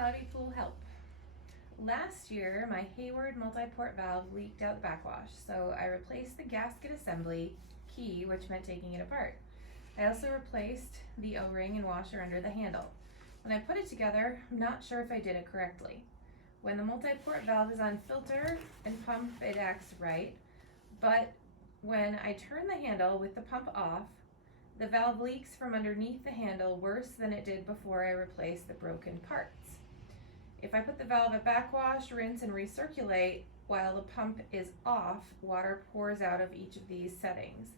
Cloudy Pool help. Last year, my Hayward multi-port valve leaked out the backwash, so I replaced the gasket assembly key, which meant taking it apart. I also replaced the O-ring and washer under the handle. When I put it together, I'm not sure if I did it correctly. When the multi-port valve is on filter and pump, it acts right, but when I turn the handle with the pump off, the valve leaks from underneath the handle worse than it did before I replaced the broken parts. If I put the valve at backwash, rinse, and recirculate while the pump is off, water pours out of each of these settings.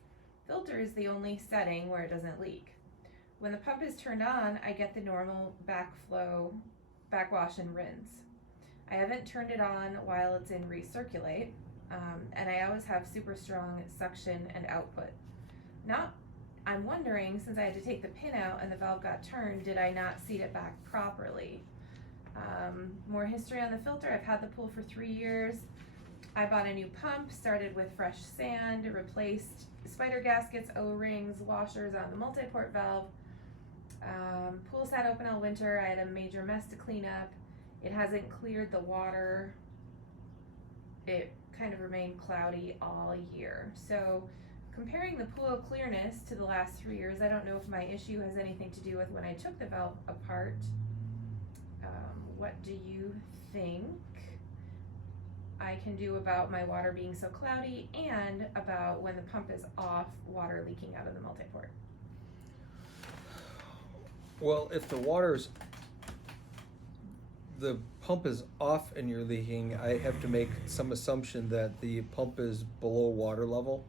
Filter is the only setting where it doesn't leak. When the pump is turned on, I get the normal backflow, backwash, and rinse. I haven't turned it on while it's in recirculate, and I always have super strong suction and output. I'm wondering, since I had to take the pin out and the valve got turned, did I not seat it back properly? More history on the filter. I've had the pool for 3 years. I bought a new pump, started with fresh sand, replaced spider gaskets, O-rings, washers on the multi-port valve. Pool sat open all winter. I had a major mess to clean up. It hasn't cleared the water. It kind of remained cloudy all year. So comparing the pool clearness to the last 3 years, I don't know if my issue has anything to do with when I took the valve apart. What do you think I can do about my water being so cloudy and about when the pump is off, water leaking out of the multi-port? Well, if the pump is off and you're leaking, I have to make some assumption that the pump is below water level,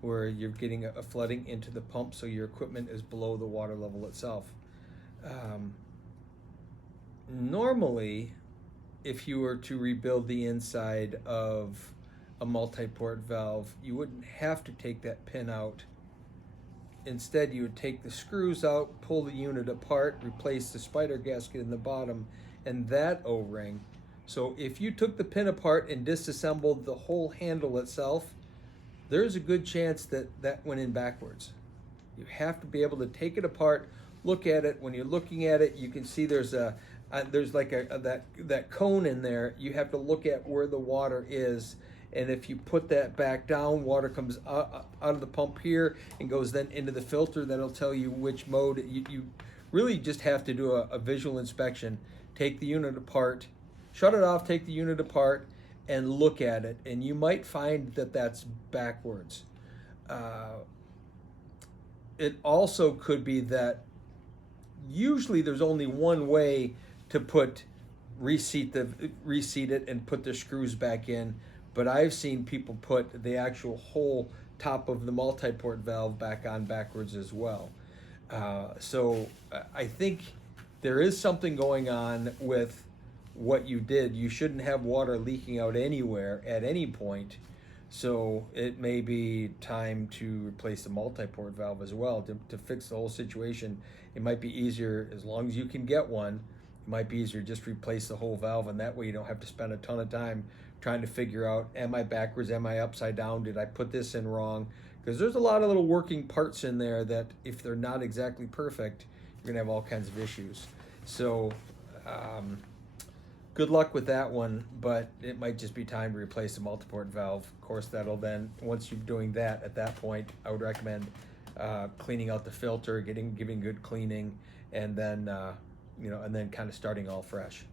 where you're getting a flooding into the pump, so your equipment is below the water level itself. Normally, if you were to rebuild the inside of a multi-port valve, you wouldn't have to take that pin out. Instead, you would take the screws out, pull the unit apart, replace the spider gasket in the bottom, and that O-ring. So if you took the pin apart and disassembled the whole handle itself, there's a good chance that that went in backwards. You have to be able to take it apart, look at it. When you're looking at it, you can see there's like that cone in there. You have to look at where the water is, and if you put that back down, water comes out of the pump here and goes then into the filter. That'll tell you which mode. You really just have to do a visual inspection. Take the unit apart, shut it off, take the unit apart, and look at it, and you might find that that's backwards. It also could be that usually there's only one way to reseat it and put the screws back in, but I've seen people put the actual whole top of the multi-port valve back on backwards as well. So I think there is something going on with what you did. You shouldn't have water leaking out anywhere at any point. So it may be time to replace the multi-port valve as well to fix the whole situation. It might be easier, as long as you can get one, it might be easier just replace the whole valve, and that way you don't have to spend a ton of time trying to figure out, am I backwards, am I upside down, did I put this in wrong? Because there's a lot of little working parts in there that if they're not exactly perfect, you're gonna have all kinds of issues. So good luck with that one, but it might just be time to replace the multi-port valve. Of course, that'll then, once you're doing that, at that point, I would recommend cleaning out the filter, giving good cleaning, and then and then kind of starting all fresh.